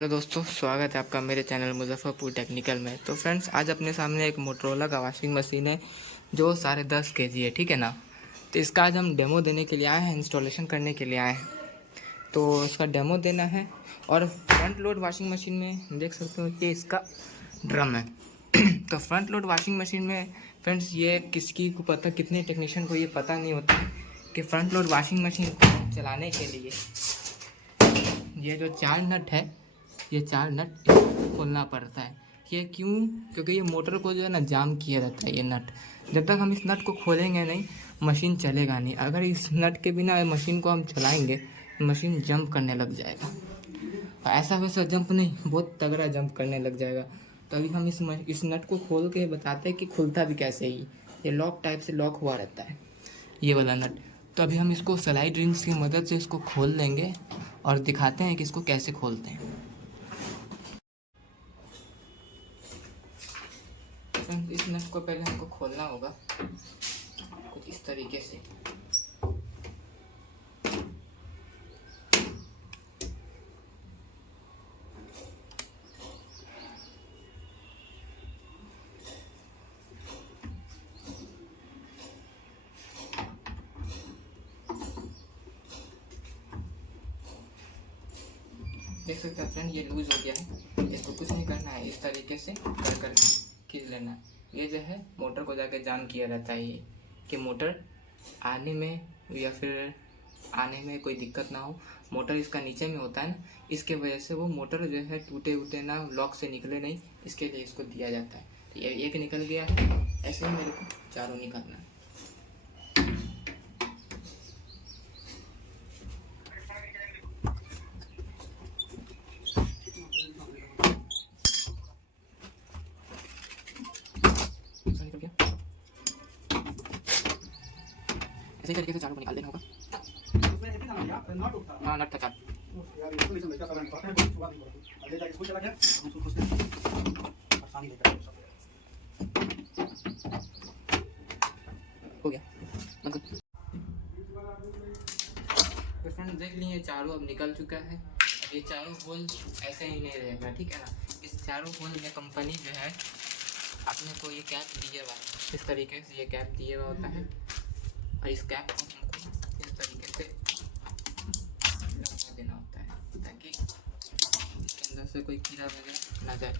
Hello दोस्तों, स्वागत है आपका मेरे चैनल मुजफ्फरपुर टेक्निकल में। तो फ्रेंड्स, आज अपने सामने एक मोटरोला का वॉशिंग मशीन है जो 10.5 kg है, ठीक है ना। तो इसका आज हम डेमो देने के लिए आए हैं, इंस्टॉलेशन करने के लिए आए हैं। तो इसका डेमो देना है। और फ्रंट लोड वॉशिंग मशीन में देख सकते हो कि इसका ड्रम है। तो फ्रंट लोड वॉशिंग मशीन में फ्रेंड्स, ये किसकी को पता, कितने टेक्नीशियन को ये पता नहीं होता है कि फ्रंट लोड वॉशिंग मशीन को चलाने के लिए ये जो 4 नट है, ये 4 नट खोलना पड़ता है। ये क्यों? क्योंकि ये मोटर को जो है ना जाम किया रहता है ये नट। जब तक हम इस नट को खोलेंगे नहीं, मशीन चलेगा नहीं। अगर इस नट के बिना मशीन को हम चलाएंगे, मशीन जंप करने लग जाएगा। और ऐसा वैसा जंप नहीं, बहुत तगड़ा जंप करने लग जाएगा। तो अभी हम इस नट को खोल के बताते हैं कि खुलता भी कैसे ही। ये लॉक टाइप से लॉक हुआ रहता है, ये वाला नट। तो अभी हम इसको स्लाइड रिंग्स की मदद से इसको खोल लेंगे और दिखाते हैं कि इसको कैसे खोलते हैं। इस नट को पहले हमको खोलना होगा कुछ इस तरीके से। देख सकते हैं फ्रेंड, ये लूज हो गया है। इसको कुछ नहीं करना है, इस तरीके से कर खींच लेना है। ये जो है मोटर को जाके जाम किया रहता है, ये कि मोटर आने में या फिर आने में कोई दिक्कत ना हो। मोटर इसका नीचे में होता है ना, इसके वजह से वो मोटर जो है टूटे उटे ना, लॉक से निकले नहीं, इसके लिए इसको दिया जाता है। तो ये एक निकल गया है, ऐसे ही मेरे को चारों निकालना है। निकल गया, ऐसे ही तरीके से चारों को निकाल देना होगा। हाँ, नट था चार। हो गया, बंद कर। तो फ्रेंड देख लिए, चारों अब निकल चुका है। अब ये चारों होल ऐसे ही नहीं रहेगा, ठीक है ना। इस चारों होल में कंपनी जो है अपने को ये कैप दिए हुआ है, इस तरीके से ये कैप दिए हुआ होता है। और इस कैप को हमको इस तरीके से लगा देना होता है ताकि इसके अंदर से कोई कीड़ा वगैरह ना जाए।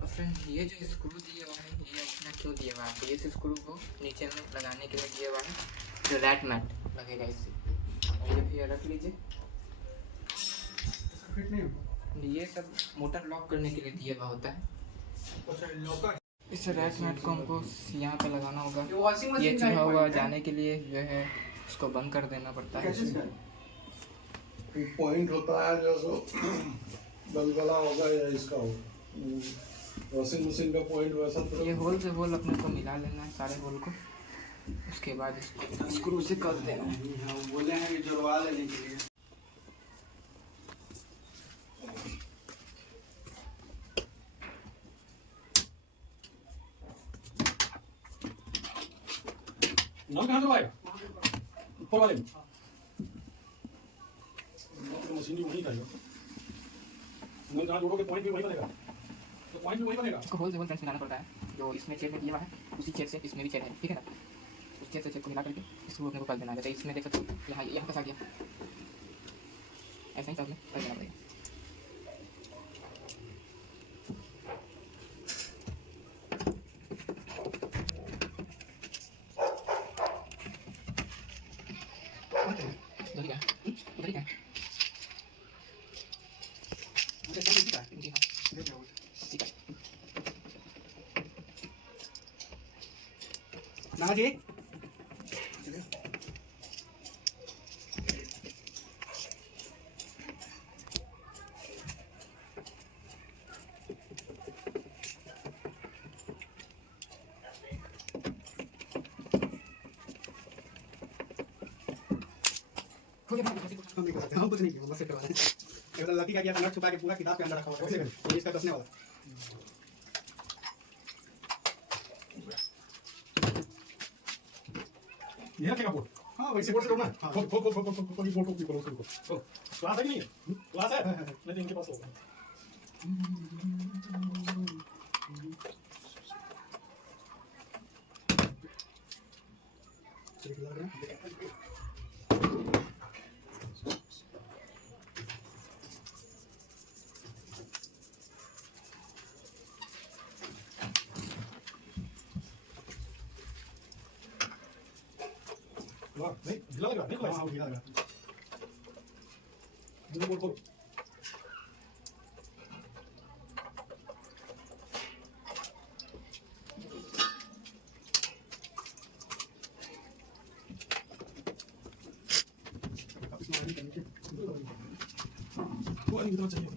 और फ्रेंड, ये जो स्क्रू दिए हुआ है, ये अपना क्यों दिया हुआ है? ये स्क्रू को नीचे में लगाने के लिए दिया हुआ है, जो रैट मैट लगेगा इससे। और ये भी रख लीजिए, फिट नहीं होगा। ये सब मोटर लॉक करने के लिए दिया हुआ होता है। इस रैट मैट को हमको यहाँ पे लगाना होगा। ये चूहा हुआ जाने के लिए जो है इसको बंद कर देना पड़ता है। पॉइंट होता है जो गलगला होगा या इसका हो, वॉशिंग मशीन का पॉइंट वैसा। ये होल से होल अपने को मिला लेना है, सारे होल को। उसके बाद इसको स्क्रू से कर देना है। बोले हैं कि जुड़वा लेने के लिए। नॉट कहाँ से भाई? ऊपर वाले मशीन भी वही करेगा। मैं जहाँ जोड़ोगे पॉइंट भी वही बनेगा, तो पॉइंट भी वही बनेगा। इसको होल से होल फ्रेंड्स मिलाना पड़ता है। जो इसमें छेद में दिया हुआ है, उसी छेद से इसमें भी छेद है, ठीक है ना। उस छेद से छेद को मिला करके इसको अपने को कर देना है। जैसे इसमें देख सकते हो, यहाँ फंसा गया, ऐसा ही सब में कर देना पड़ेगा। उधर ही क्या? उधर ही क्या? जी हाँ, ठीक है। ना जी हम कुछ नहीं किया, बस करवा रहे हैं। लकी का किया था, नट छुपा के पूरा किताब के अंदर रखा हुआ है, इसका कसने वाला। ये रखेगा बोर्ड। हाँ वैसे बोर्ड से जोड़ना है। खोल खोल खोल खोल खोल खोल खोल बोर्ड को खोल खोल। क्लास है कि नहीं है? क्लास है? नहीं तो इनके पास होगा। ठीक लग रहा है? नहीं ढीला लग रहा है, नहीं खुला है। हाँ ढीला लग रहा है। दूसरा बोर्ड खोल। वो नहीं कितना चाहिए।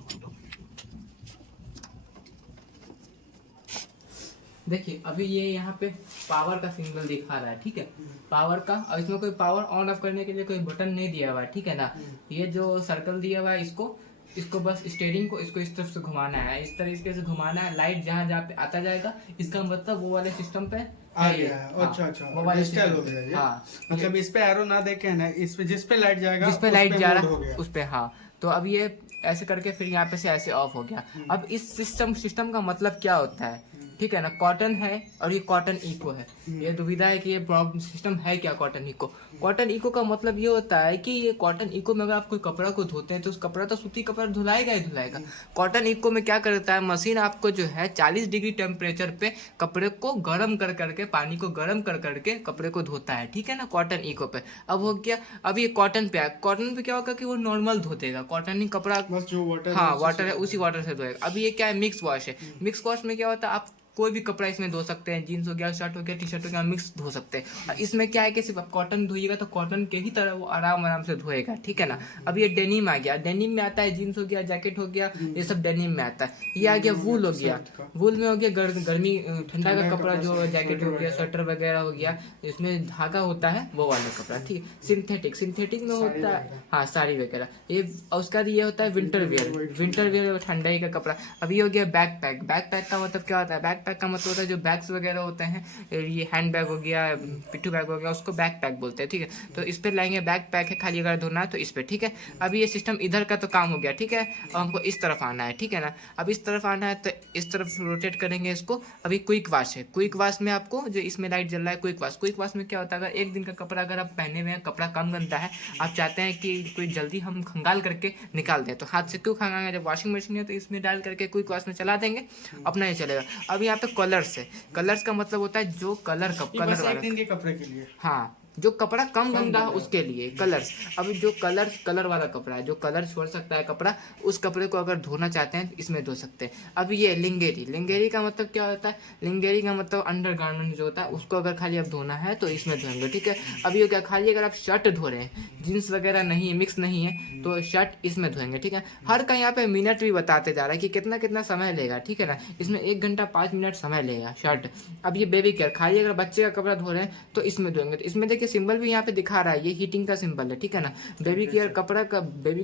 देखिए अभी ये यहाँ पे पावर का सिंबल दिखा रहा है, ठीक है। पावर का, और इसमें कोई पावर ऑन ऑफ करने के लिए कोई बटन नहीं दिया हुआ है, ठीक है ना। ये जो सर्कल दिया हुआ है इसको बस स्टीयरिंग को इसको इस तरफ से घुमाना है, इस तरीके से घुमाना है। लाइट जहाँ जहाँ पे आता जाएगा इसका मतलब वो वाले सिस्टम पे आ गया है। हाँ, अच्छा अच्छा, वो वाले डिजिटल हो system- गया ये। हाँ, मतलब इस पे एरो ना देखे ना, इस पे जिस पे लाइट जाएगा जिस पे उस लाइट जा मोड रहा हो गया। है उस पे, हाँ। तो अब ये ऐसे करके फिर यहाँ पे से ऐसे ऑफ हो गया। अब इस सिस्टम का मतलब क्या होता है, ठीक है ना। कॉटन है और ये कॉटन इको है। ये दुविधा है कि ये प्रॉब्लम सिस्टम है क्या कॉटन इको। कॉटन इको का मतलब ये होता है कि ये कॉटन इको में अगर आप कोई कपड़ा को धोते हैं तो उस कपड़ा तो सूती कपड़ा धुलाएगा ही धुलाएगा। कॉटन इको में क्या करता है, मशीन आपको जो है 40 डिग्री टेम्परेचर पे कपड़े को गर्म कर करके, पानी को गर्म कर करके कपड़े को धोता है, ठीक है ना, कॉटन इको पे। अब हो गया, अब ये कॉटन पे है। कॉटन पे क्या होगा कि वो नॉर्मल धो देगा, कॉटन ही कपड़ा, बस जो वाटर हाँ वाटर है उसी वाटर से धोएगा। अभी ये क्या है, मिक्स वॉश है। मिक्स वॉश में क्या होता है, आप कोई भी कपड़ा इसमें धो सकते हैं, जीन्स हो गया, शर्ट हो गया, टी शर्ट हो गया, मिक्स धो सकते हैं। और इसमें क्या है कि सिर्फ आप कॉटन धोइएगा तो कॉटन के ही तरह वो आराम आराम से धोएगा, ठीक है ना। अब ये डेनिम आ गया, डेनिम में आता है जीन्स हो गया, जैकेट हो गया, ये सब डेनिम में आता है। ये आ गया वूल हो गया, वूल में हो गया गर्मी ठंडा का कपड़ा, जो जैकेट हो गया, स्वेटर वगैरह हो गया, इसमें धागा होता है वो वाला कपड़ा, ठीक है। सिंथेटिक में होता है, हाँ साड़ी वगैरह ये। और उसका ये होता है विंटर वेयर ठंडाई का कपड़ा। अब ये हो गया बैकपैक। बैकपैक का मतलब क्या होता है, बैकपैक का मतलब होता है जो बैग्स वगैरह होते हैं, ये हैंड बैग हो गया, पिट्ठू बैग हो गया, उसको बैकपैक बोलते हैं, ठीक है। तो इस पे लाएंगे बैकपैक है, खाली अगर धोना है तो इस पे, ठीक है। अब ये सिस्टम इधर का तो काम हो गया, ठीक है। अब हमको इस तरफ आना है, ठीक है ना। अब इस तरफ आना है तो इस तरफ रोटेट करेंगे इसको। अभी क्विक वॉश है, क्विक वॉश में आपको जो इसमें लाइट जल रहा है क्विक वॉश में क्या होता है, अगर एक दिन का कपड़ा अगर आप पहने हुए हैं, कपड़ा कम गंदा है, आप चाहते हैं कि कोई जल्दी हम खंगाल करके निकाल दें, तो हाथ से क्यों खंगालेंगे, जब वॉशिंग मशीन है तो इसमें डाल करके क्विक वॉश में चला देंगे, अपना ही चलेगा। अब यहाँ पे कलर्स है, कलर्स का मतलब होता है जो कलर एक दिन के कपड़े के लिए, हाँ जो कपड़ा कम गंदा है उसके लिए कलर्स। अब जो कलर वाला कपड़ा है, जो कलर छोड़ सकता है कपड़ा, उस कपड़े को अगर धोना चाहते हैं इसमें धो सकते हैं। अब ये लिंगेरी का मतलब क्या होता है, लिंगेरी का मतलब अंडर गारमेंट जो होता है उसको अगर खाली अब धोना है तो इसमें धोएंगे, ठीक है। अब ये क्या, खाली अगर आप शर्ट धो रहे हैं, जीन्स वगैरह नहीं मिक्स नहीं है तो शर्ट इसमें धोएंगे, ठीक है। हर का यहाँ पे मिनट भी बताते जा रहा है कि कितना कितना समय लेगा, ठीक है ना। इसमें 1 घंटा 5 मिनट समय लेगा शर्ट। अब ये बेबी केयर, खाली अगर बच्चे का कपड़ा धो रहे हैं तो इसमें धोएंगे। तो इसमें देखिए सिंबल भी यहाँ पे दिखा रहा है, ये हीटिंग का सिंबल है, ठीक है ना। बेबी केयर कपड़ा का, बेबी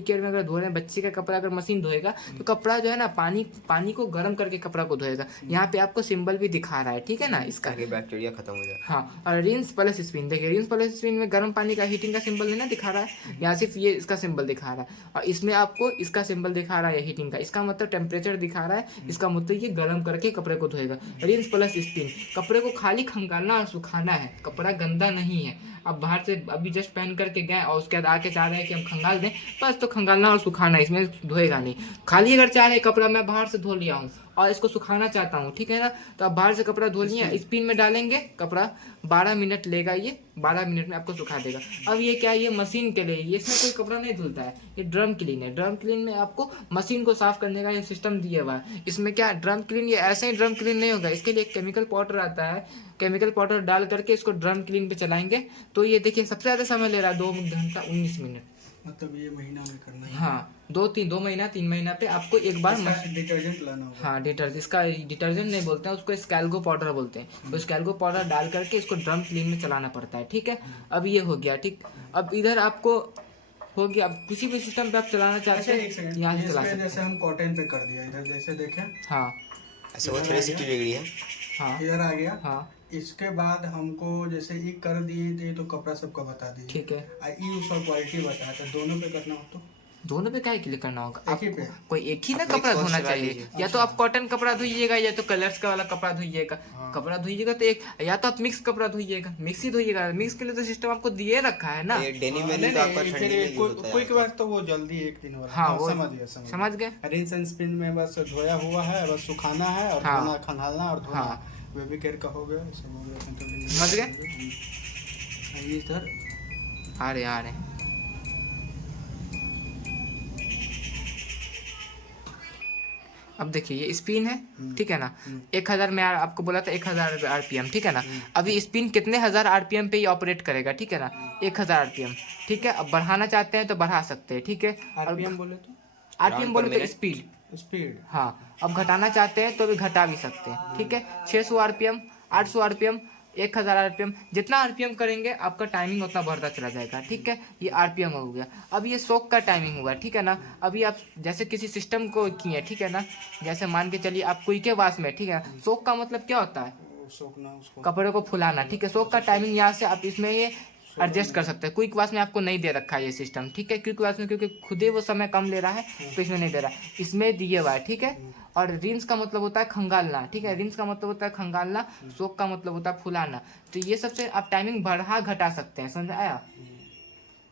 केयर में अगर धो रहे हैं बच्चे का कपड़ा, अगर मशीन धोएगा तो कपड़ा जो है ना पानी को गर्म करके कपड़ा को धोएगा। यहाँ पे आपको सिंबल भी दिखा रहा है, ठीक है ना, इसका बैक्टीरिया खत्म हो जाए। हाँ, और रिंस प्लस स्पिन, देखिए रिंस प्लस स्पिन में गर्म पानी का हीटिंग का सिंबल नहीं ना दिखा रहा है, यहाँ सिर्फ ये इसका सिंबल दिखा रहा है। और इसमें आपको इसका सिंबल दिखा रहा है हीटिंग का, इसका मतलब टेम्परेचर दिखा रहा है, इसका मतलब ये गर्म करके कपड़े को धोएगा। रिंस प्लस स्पिन, कपड़े को खाली खंगालना और सुखाना है, कपड़ा गंदा नहीं है। अब बाहर से अभी जस्ट पहन करके गए और उसके बाद आके चाह रहे हैं कि हम खंगाल दें, बस तो खंगालना और सुखाना, इसमें धोएगा नहीं। खाली अगर चाह रहे कपड़ा मैं बाहर से धो लिया हूँ और इसको सुखाना चाहता हूँ, ठीक है ना, तो आप बाहर से कपड़ा धो लिए, स्पिन में डालेंगे कपड़ा, 12 मिनट लेगा, ये 12 मिनट में आपको सुखा देगा। अब ये क्या है, ये मशीन के लिए, ये इसमें कोई कपड़ा नहीं धुलता है, ये ड्रम क्लीन है। ड्रम क्लीन में आपको मशीन को साफ करने का ये सिस्टम दिया हुआ है। इसमें क्या ड्रम क्लीन, ये ऐसे ही ड्रम क्लीन नहीं होगा, इसके लिए केमिकल पाउडर आता है, केमिकल पाउडर डाल करके इसको ड्रम क्लीन पे चलाएंगे तो ये देखिए सबसे ज़्यादा समय ले रहा है 2 घंटा 19 मिनट। मतलब ये महीना में करना है। हाँ 2 महीना 3 महीना पे आपको एक बार डिटर्जेंट लाना होगा। हाँ डिटर्जेंट, इसका डिटर्जेंट नहीं बोलते हैं उसको, स्कैल्गो पाउडर बोलते हैं। तो स्कैल्गो पाउडर डाल करके इसको ड्रम क्लीन में चलाना पड़ता है, ठीक है। अब ये हो गया, ठीक। अब इधर आपको हो गया, अब किसी भी सिस्टम पे आप चलाना चाहते हैं यहाँ से चला सकते हैं। जैसे हम कॉटन पे कर दिया, इधर जैसे देखें, हाँ ऐसे वो 360 डिग्री है। हाँ इधर आ गया। हाँ इसके बाद हमको जैसे ये कर दिए थे तो कपड़ा सबका बता दिए, ठीक है। ये उसका क्वालिटी बताया था, दोनों पे करना हो तो दोनों पे क्या क्लिक करना होगा? एक ही पे। कोई एक ही ना आप कपड़ा mix धोना wash चला चाहिए, लीजिए। या तो आप कॉटन कपड़ा धोइएगा या तो कलर्स का वाला कपड़ा धोइएगा। हाँ। कपड़ा धोइएगा तो एक, या तो आप मिक्स कपड़ा धोइएगा, मिक्स ही धोइएगा। मिक्स के लिए तो सिस्टम आपको दिए रखा है ना। ये डेनिम नहीं, वेनिम तो आपका नहीं, ठंडी फिर में यूज होता है। क्विक वाश तो वो जल्दी एक दिन वाला। हाँ, वो समझ गया समझ गए। रिंस एंड स्पिन में बस धोया हुआ है, बस सुखाना है और हाँ। धोना, खंगालना और धोना। हाँ। बेबी केयर का हो गया, सब हो गया। समझ गए? ये सर आ रहे हैं। अब देखिए ये स्पिन है, ठीक है ना। 1000 में आपको बोला था 1000 आरपीएम, ठीक है ना। अभी स्पिन कितने हजार आरपीएम पे ये ऑपरेट करेगा, ठीक है ना। 1000 आरपीएम, ठीक है। अब बढ़ाना चाहते हैं तो बढ़ा सकते हैं, ठीक है। आरपीएम बोले तो आरपीएम बोले तो स्पीड। स्पीड। हाँ, अब घटाना चाहते हैं तो भी घटा भी सकते हैं, ठीक है। 600 आरपीएम, 800 आरपीएम, 1000 आरपीएम, जितना आरपीएम करेंगे आपका टाइमिंग उतना बढ़ता चला जाएगा, ठीक है। ये आरपीएम हो गया। अब ये सोक का टाइमिंग हुआ, ठीक है ना। अभी आप जैसे किसी सिस्टम को किए, ठीक है ना। जैसे मान के चलिए आप क्विक वाश में, ठीक है। सोक का मतलब क्या होता है? सोखना उसको। कपड़े को फुलाना, ठीक है। सोक का टाइमिंग यहाँ से आप इसमें ये एडजस्ट कर सकते हैं। क्विक वाश में आपको नहीं दे रखा है ये सिस्टम, ठीक है। क्विक वाश में क्योंकि खुद ही वो समय कम ले रहा है तो इसमें नहीं दे रहा है, इसमें दिए हुआ है, ठीक है। और रिंस का मतलब होता है खंगालना, ठीक है। रिंस का मतलब होता है खंगालना, सोक का मतलब होता है फुलाना। तो ये सबसे आप टाइमिंग बढ़ा घटा सकते हैं, समझ आया?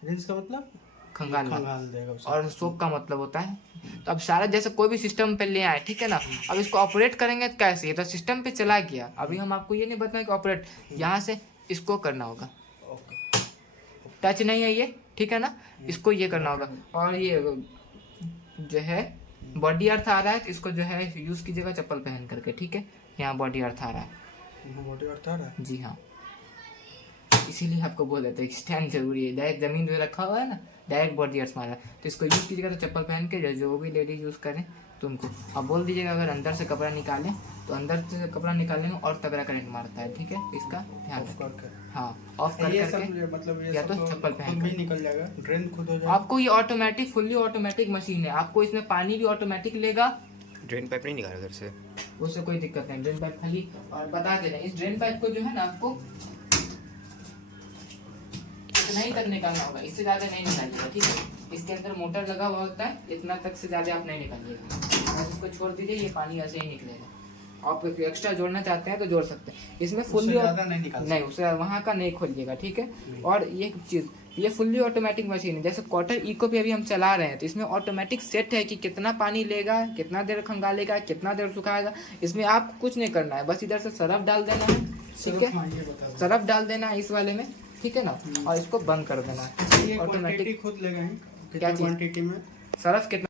रिंस का मतलब खंगालना। खंगाल देगा उसे। और सोक का मतलब होता है। तो अब सारा जैसे कोई भी सिस्टम पे ले आए, ठीक है ना। अब इसको ऑपरेट करेंगे तो कैसे? ये तो सिस्टम पे चला गया। अभी हम आपको ये नहीं बताएं कि ऑपरेट यहाँ से इसको करना होगा। टच नहीं है ये, ठीक है ना। इसको ये करना होगा। और ये जो है बॉडी अर्थ आ रहा है तो इसको जो है यूज कीजिएगा चप्पल पहन करके, ठीक है। यहाँ बॉडी अर्थ आ रहा है, बॉडी अर्थ आ रहा है। जी हाँ। इसीलिए आपको बोल देते हैं स्टैंड जरूरी है। डायरेक्ट जमीन पे रखा हुआ है ना, डायरेक्ट बॉडी अर्थ मारा है तो इसको यूज कीजिएगा। तो चप्पल पहन के जो भी लेडीज यूज करें तो उनको अब बोल दीजिएगा अगर अंदर से कपड़ा निकालें तो अंदर से कपड़ा निकालने में और तगड़ा करंट मारता है, ठीक है। इसका ध्यान ऑफ रखें। करके। हाँ, ऑफ कर ये करके सब मतलब ये या सब तो चप्पल पहन खुद कर। भी निकल जाएगा, ड्रेन खुद हो जाएगा। आपको ये ऑटोमेटिक, फुल्ली ऑटोमेटिक मशीन है। आपको इसमें पानी भी ऑटोमेटिक लेगा, ड्रेन पाइप नहीं निकाला उधर से। उससे कोई दिक्कत नहीं। ड्रेन पाइप खाली, और बता दे रहे हैं इस ड्रेन पाइप को जो है ना आपको इतना ही तक निकालना होगा, इससे ज्यादा नहीं निकालिएगा, ठीक है। इसके अंदर मोटर लगा हुआ होता है, इतना तक से ज्यादा आप नहीं निकालिएगा। बस इसको छोड़ दीजिए, ये पानी ऐसे ही निकलेगा। आप एक्स्ट्रा जोड़ना चाहते हैं तो जोड़ सकते हैं। इसमें फुल्ली ज्यादा नहीं निकाल नहीं, उससे वहाँ का नहीं खोलिएगा, ठीक है। और ये चीज़, ये फुल्ली ऑटोमेटिक मशीन है। जैसे कॉटन इको पे अभी हम चला रहे हैं तो इसमें ऑटोमेटिक सेट है कि कितना पानी लेगा, कितना देर खंगालेगा, कितना देर सुखाएगा। इसमें आपको कुछ नहीं करना है, बस इधर से सरफ डाल देना है, ठीक है। हाँ, ये बता दो। सरफ डाल देना है इस वाले में, ठीक है ना। और इसको बंद कर देना है ये ऑटोमेटिक। क्वांटिटी खुद लेगा ही, क्या कितना चीज़? क्वांटिटी में सरफ कितना